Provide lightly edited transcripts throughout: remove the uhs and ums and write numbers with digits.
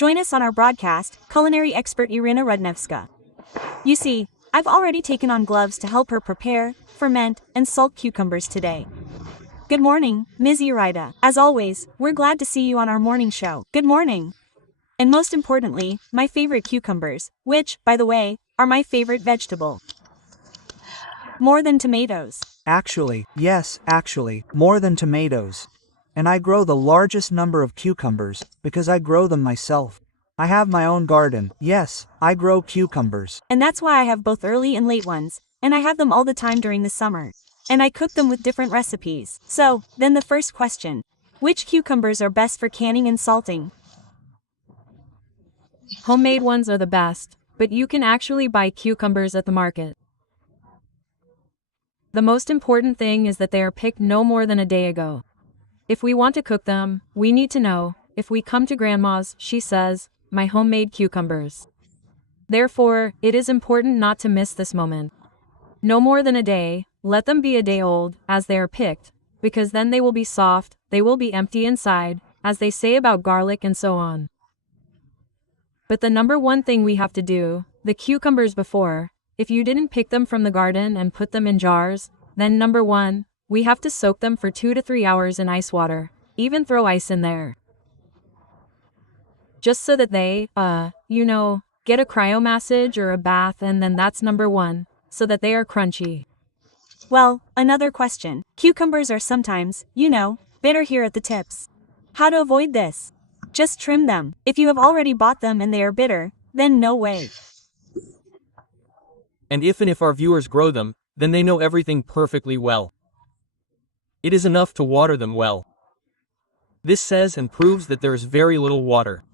Join us on our broadcast, culinary expert Irina Rudnevska. You see, I've already taken on gloves to help her prepare, ferment, and salt cucumbers today. Good morning, Ms. Irida. As always, we're glad to see you on our morning show. Good morning. And most importantly, my favorite cucumbers, which, by the way, are my favorite vegetable. More than tomatoes. Actually, more than tomatoes. And I grow the largest number of cucumbers, because I grow them myself. I have my own garden. Yes, I grow cucumbers. And that's why I have both early and late ones, and I have them all the time during the summer. And I cook them with different recipes. So, then the first question. Which cucumbers are best for canning and salting? Homemade ones are the best, but you can actually buy cucumbers at the market. The most important thing is that they are picked no more than a day ago. If we want to cook them, we need to know. If we come to grandma's, she says, my homemade cucumbers. Therefore, it is important not to miss this moment. No more than a day, let them be a day old, as they are picked, because then they will be soft, they will be empty inside, as they say about garlic and so on. But the number one thing we have to do, the cucumbers before, if you didn't pick them from the garden and put them in jars, then number one, we have to soak them for 2 to 3 hours in ice water, even throw ice in there. Just so that they, get a cryo massage or a bath, and then that's number one, so that they are crunchy. Well, another question. Cucumbers are sometimes, bitter here at the tips. How to avoid this? Just trim them. If you have already bought them and they are bitter, then no way. And if our viewers grow them, then they know everything perfectly well. It is enough to water them well. This says and proves that there is very little water.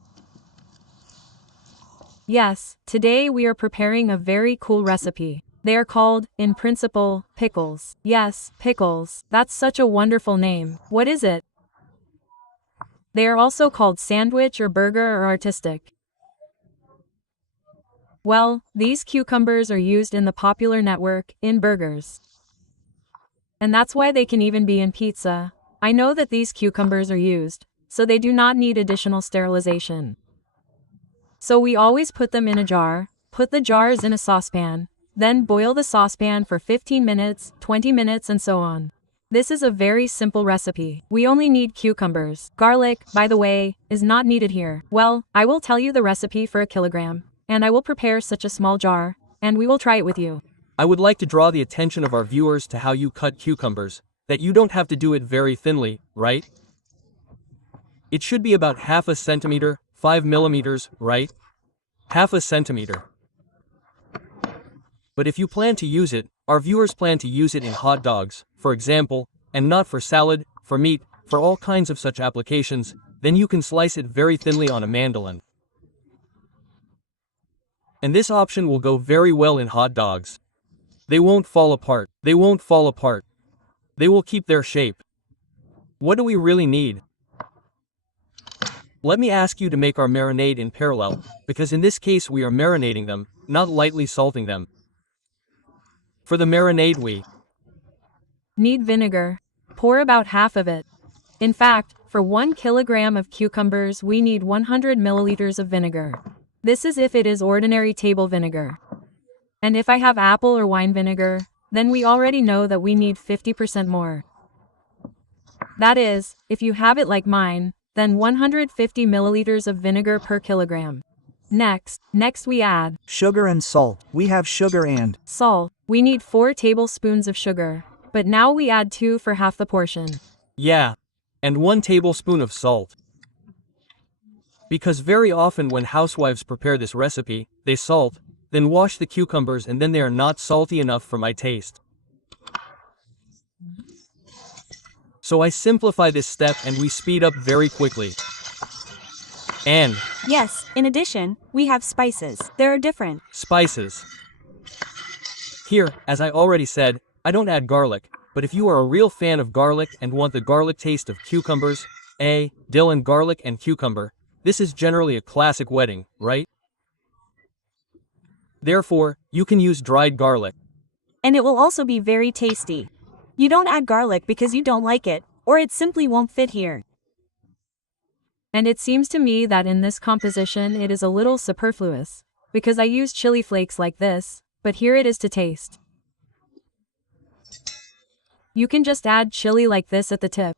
Yes, today we are preparing a very cool recipe. They are called, in principle, pickles. Yes, pickles. That's such a wonderful name. What is it? They are also called sandwich or burger or artistic. Well, these cucumbers are used in the popular network, in burgers. And that's why they can even be in pizza. I know that these cucumbers are used, so they do not need additional sterilization. So we always put them in a jar, put the jars in a saucepan, then boil the saucepan for 15 minutes, 20 minutes and so on. This is a very simple recipe. We only need cucumbers. Garlic, by the way, is not needed here. Well, I will tell you the recipe for a kilogram. And I will prepare such a small jar, and we will try it with you. I would like to draw the attention of our viewers to how you cut cucumbers, that you don't have to do it very thinly, right? It should be about half a centimeter, 5 millimeters, right? Half a centimeter. But if you plan to use it, our viewers plan to use it in hot dogs, for example, and not for salad, for meat, for all kinds of such applications, then you can slice it very thinly on a mandolin. And this option will go very well in hot dogs. They won't fall apart. They won't fall apart. They will keep their shape. What do we really need? Let me ask you to make our marinade in parallel, because in this case we are marinating them, not lightly salting them. For the marinade we need vinegar. Pour about half of it. In fact, for 1 kilogram of cucumbers we need 100 milliliters of vinegar. This is if it is ordinary table vinegar. And if I have apple or wine vinegar, then we already know that we need 50% more. That is, if you have it like mine, then 150 milliliters of vinegar per kilogram. Next we add sugar and salt. We have sugar and salt. We need 4 tablespoons of sugar, but now we add 2 for half the portion. Yeah, and 1 tablespoon of salt. Because very often when housewives prepare this recipe, they salt, then wash the cucumbers and then they are not salty enough for my taste. So I simplify this step and we speed up very quickly. And yes, in addition, we have spices. There are different spices. Here, as I already said, I don't add garlic, but if you are a real fan of garlic and want the garlic taste of cucumbers, dill and garlic and cucumber, this is generally a classic wedding, right? Therefore, you can use dried garlic. And it will also be very tasty. You don't add garlic because you don't like it, or it simply won't fit here. And it seems to me that in this composition it is a little superfluous, because I use chili flakes like this, but here it is to taste. You can just add chili like this at the tip.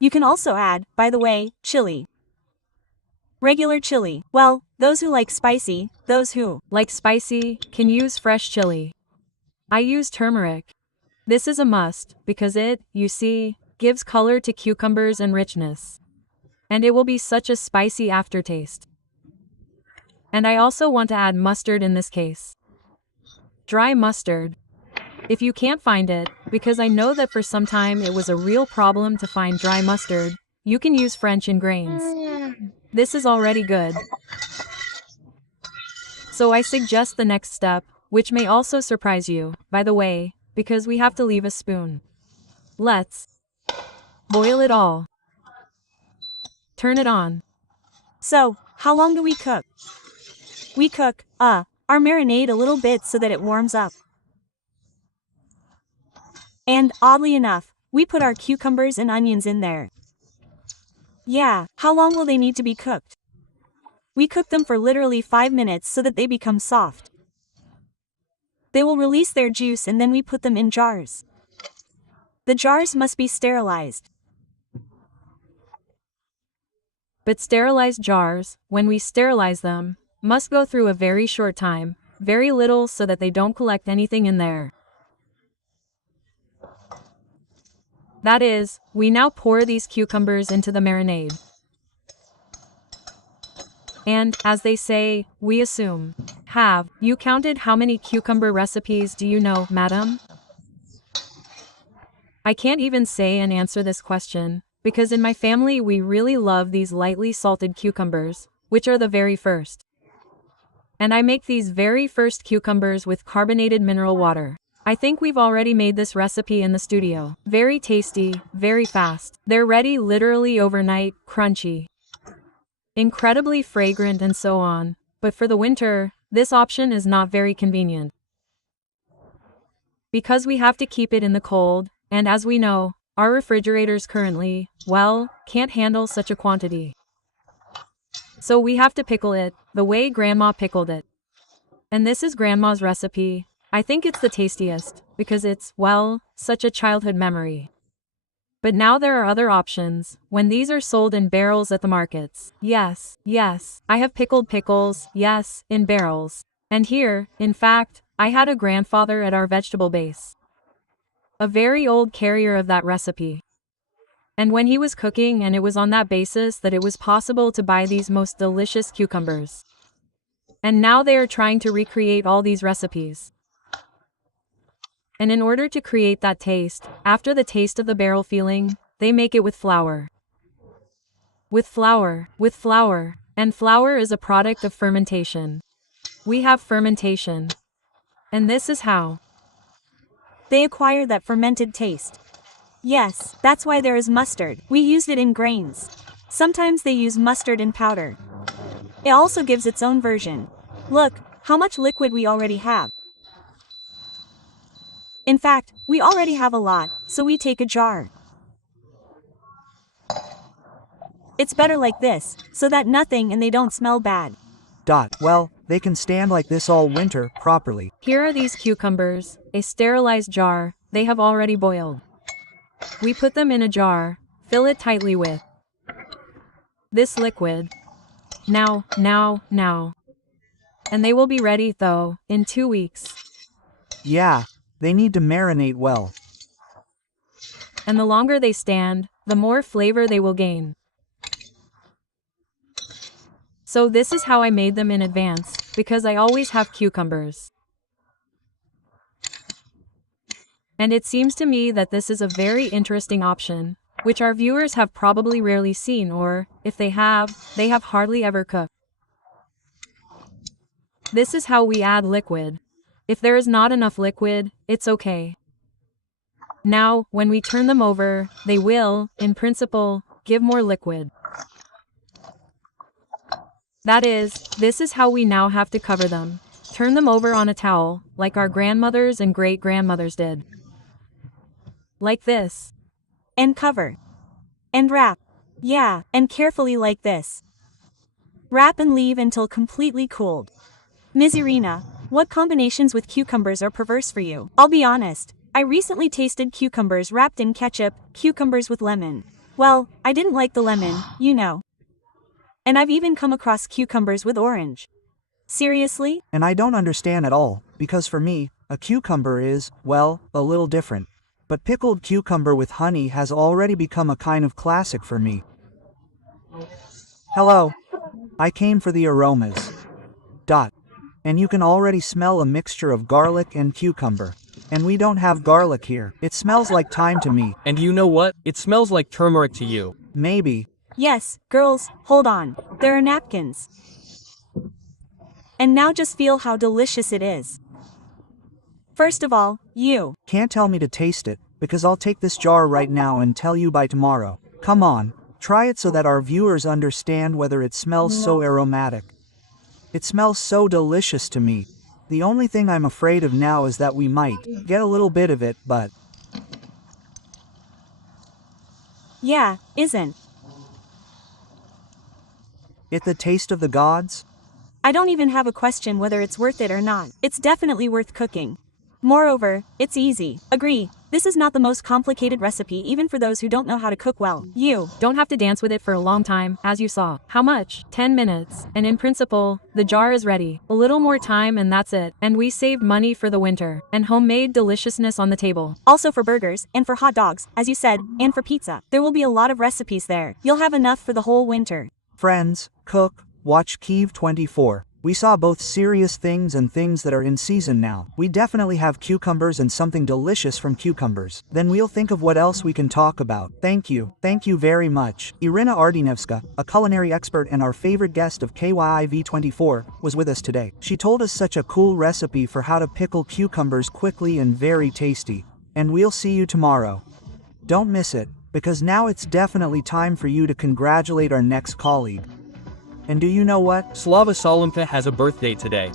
You can also add, by the way, chili. Regular chili. Well, those who like spicy, those who like spicy, can use fresh chili. I use turmeric. This is a must, because it, you see, gives color to cucumbers and richness. And it will be such a spicy aftertaste. And I also want to add mustard in this case. Dry mustard. If you can't find it, because I know that for some time it was a real problem to find dry mustard, you can use French in grains. This is already good. So I suggest the next step, which may also surprise you, by the way, because we have to leave a spoon. Let's boil it all. Turn it on. So, how long do we cook? We cook, our marinade a little bit so that it warms up. And, oddly enough, we put our cucumbers and onions in there. Yeah, how long will they need to be cooked? We cook them for literally 5 minutes so that they become soft. They will release their juice and then we put them in jars. The jars must be sterilized. But sterilized jars, when we sterilize them, must go through a very short time, very little so that they don't collect anything in there. That is, we now pour these cucumbers into the marinade. And, as they say, we assume. Have you counted how many cucumber recipes do you know, madam? I can't even say and answer this question, because in my family we really love these lightly salted cucumbers, which are the very first. And I make these very first cucumbers with carbonated mineral water. I think we've already made this recipe in the studio. Very tasty, very fast. They're ready literally overnight, crunchy. Incredibly fragrant and so on, but for the winter, this option is not very convenient. Because we have to keep it in the cold, and as we know, our refrigerators currently, well, can't handle such a quantity. So we have to pickle it, the way Grandma pickled it. And this is Grandma's recipe. I think it's the tastiest, because it's, well, such a childhood memory. But now there are other options, when these are sold in barrels at the markets. Yes, I have pickled pickles, yes, in barrels. And here, in fact, I had a grandfather at our vegetable base. A very old carrier of that recipe. And when he was cooking and it was on that basis that it was possible to buy these most delicious cucumbers. And now they are trying to recreate all these recipes. And in order to create that taste, after the taste of the barrel feeling, they make it with flour. With flour, and flour is a product of fermentation. We have fermentation. And this is how they acquire that fermented taste. Yes, that's why there is mustard. We used it in grains. Sometimes they use mustard in powder. It also gives its own version. Look, how much liquid we already have. In fact, we already have a lot, so we take a jar. It's better like this, so that nothing and they don't smell bad. Well, they can stand like this all winter, properly. Here are these cucumbers, a sterilized jar, they have already boiled. We put them in a jar, fill it tightly with this liquid. Now. And they will be ready, though, in 2 weeks. Yeah, they need to marinate well. And the longer they stand, the more flavor they will gain. So this is how I made them in advance, because I always have cucumbers. And it seems to me that this is a very interesting option, which our viewers have probably rarely seen or, if they have hardly ever cooked. This is how we add liquid. If there is not enough liquid, it's okay. Now, when we turn them over, they will, in principle, give more liquid. That is, this is how we now have to cover them. Turn them over on a towel, like our grandmothers and great-grandmothers did. Like this. And cover. And wrap. Yeah, and carefully like this. Wrap and leave until completely cooled. Ms. Irina, what combinations with cucumbers are perverse for you? I'll be honest, I recently tasted cucumbers wrapped in ketchup, cucumbers with lemon. Well, I didn't like the lemon, you know. And I've even come across cucumbers with orange. Seriously? And I don't understand at all, because for me, a cucumber is, well, a little different. But pickled cucumber with honey has already become a kind of classic for me. Hello. I came for the aromas. And you can already smell a mixture of garlic and cucumber. And we don't have garlic here. It smells like thyme to me. And you know what? It smells like turmeric to you. Maybe. Yes, girls, hold on. There are napkins. And now just feel how delicious it is. First of all, you Can't tell me to taste it, because I'll take this jar right now and tell you by tomorrow. Come on, try it so that our viewers understand whether it smells so aromatic. It smells so delicious to me. The only thing I'm afraid of now is that we might get a little bit of it, but yeah, isn't it the taste of the gods? I don't even have a question whether it's worth it or not. It's definitely worth cooking. Moreover, it's easy. Agree. This is not the most complicated recipe even for those who don't know how to cook well. You Don't have to dance with it for a long time, as you saw. How much? 10 minutes. And in principle, the jar is ready. A little more time and that's it. And we saved money for the winter. And homemade deliciousness on the table. also for burgers, and for hot dogs, as you said, and for pizza. There will be a lot of recipes there. You'll have enough for the whole winter. Friends, cook, watch Kiev 24. We saw both serious things and things that are in season now. We definitely have cucumbers and something delicious from cucumbers. Then we'll think of what else we can talk about. Thank you very much. Irina Ardinevska, a culinary expert and our favorite guest of KYIV24, was with us today. She told us such a cool recipe for how to pickle cucumbers quickly and very tasty. And we'll see you tomorrow. Don't miss it, because now it's definitely time for you to congratulate our next colleague. And do you know what? Slava Solimka has a birthday today.